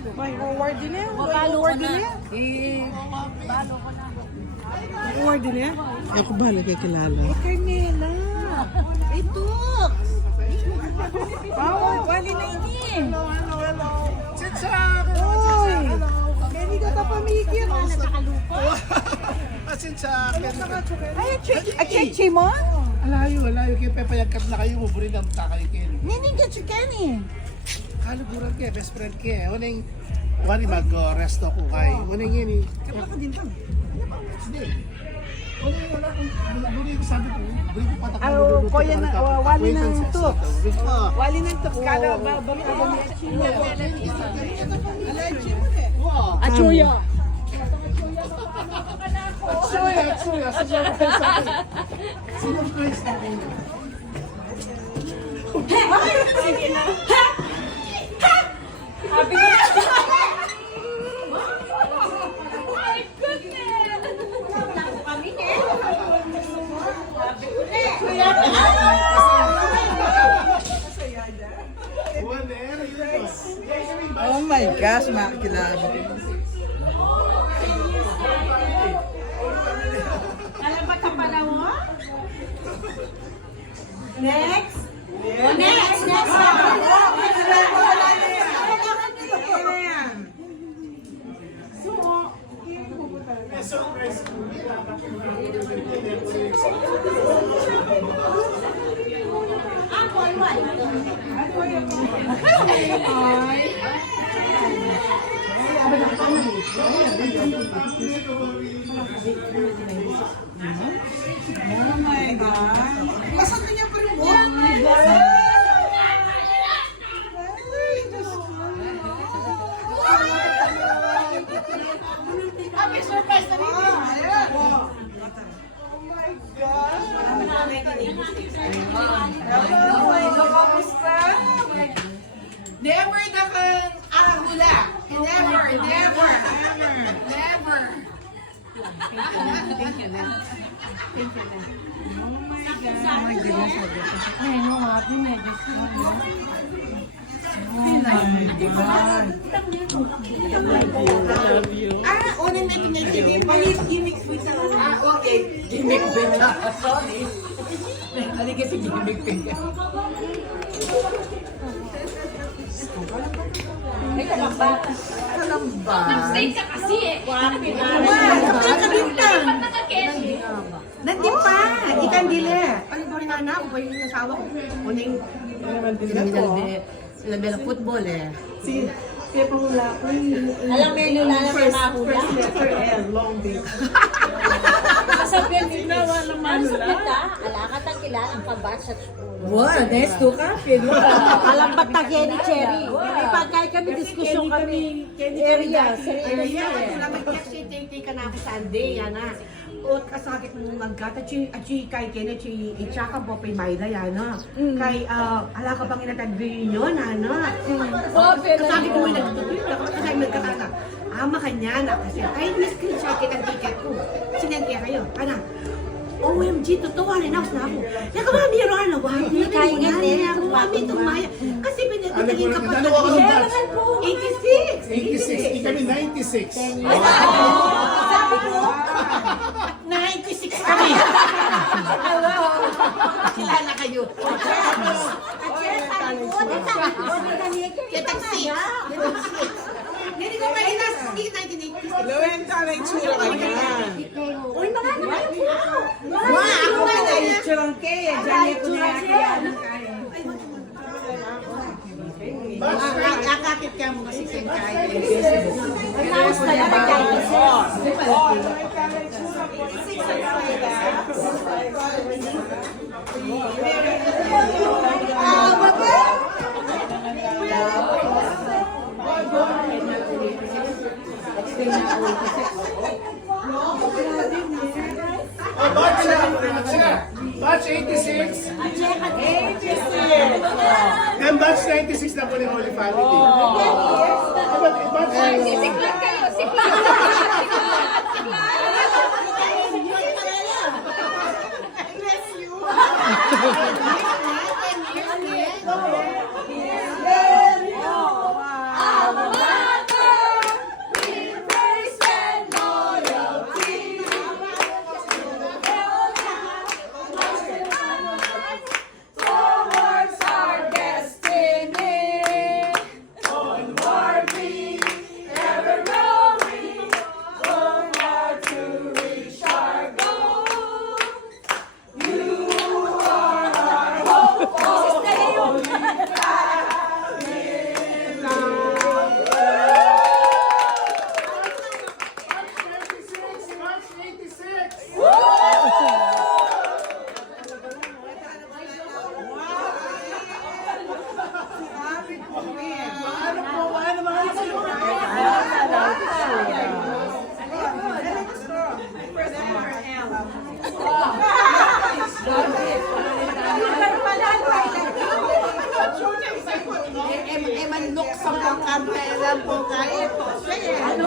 May award din eh. May award din eh. Balo ko na. May award din eh. Ako ba lagay kilala? Carmela. Ito! Wow, Wali na ini eh. Chichak! oy. Kaya ka ta pamigil. Chichak! Ay, cheche mo? Alayo. Kaya pepayagkat na kayo. Muburin ang takay kayo. Nining ka chicken eh. Kaluburan kayo. Best friend kayo. Unang wali mag-resto ko kayo. Unang yun eh. Kapag ka din pa. Hindi. Wala akong buli ko sabi ko. Buli ko patak. Kuya na, wali ng tuk. Wali ng tuk. Kala ba ka ba niya chino? Achuya. Atsuya. Surprise na kayo. Sige na. Sabi ko. Oh my gosh, makakilala. Alam ba ka pala mo? Next. Next. Oh my God. Masang niya pa rin mo? Happy surprise na rin. Never na kang ahula. Never. Unang natin palit gimmick with okay. Gimmick benta. Sorry. Ano kasi gimmick benta? May kalamba. Nag-stay ka kasi eh. Nandun pa! Ikan dili! Ano ba rin anak? Ba yung asawa ko? Uning... Sila bela football eh. Si... Kaya pula ko Alam mo yung lala na mahula? First letter L, long day. Sabihan ginawa naman nila. Ala ka tang kilalang kabat sa school. Wow, nice to ka. Alam ba tagya ni Cherry? May pagkay kami, diskusyon kami. Area. Area. Salamat kasi take ka na ako Sunday, yana. Ot kasakit mo magkata chi kay kene chi ichaka po pay mayda yana. Kay ala ka bang inatagbi yun ana. Kasakit mo nagtutuloy ako kasi nagkatana. Ama kanya na kasi ay screenshot kita ang ticket ko. Sinend kaya kayo. Ana. OMG, totoo rin ako na ako. Nakamamiro ano, wagi kay ngani ako. Mami tumaya. Kasi pinagtatalin ka pa. 86. 86. Kami 96. Sabi ko, 96 kami. Kilala kayo. Ketaksi. Hindi ko malinas. Hindi 1986. Luwenta na itsura ka yan. Uy, mga naman po. Ako na na. Itsurang kaya, dyan ko na yan. Akakit ka mo kasi kay Kaya. Naus talaga kay Batch 86. Then batch 96 na po ni Holy Family. Batch Siklat kayo, siklat. Wow. po, kahit po. Ano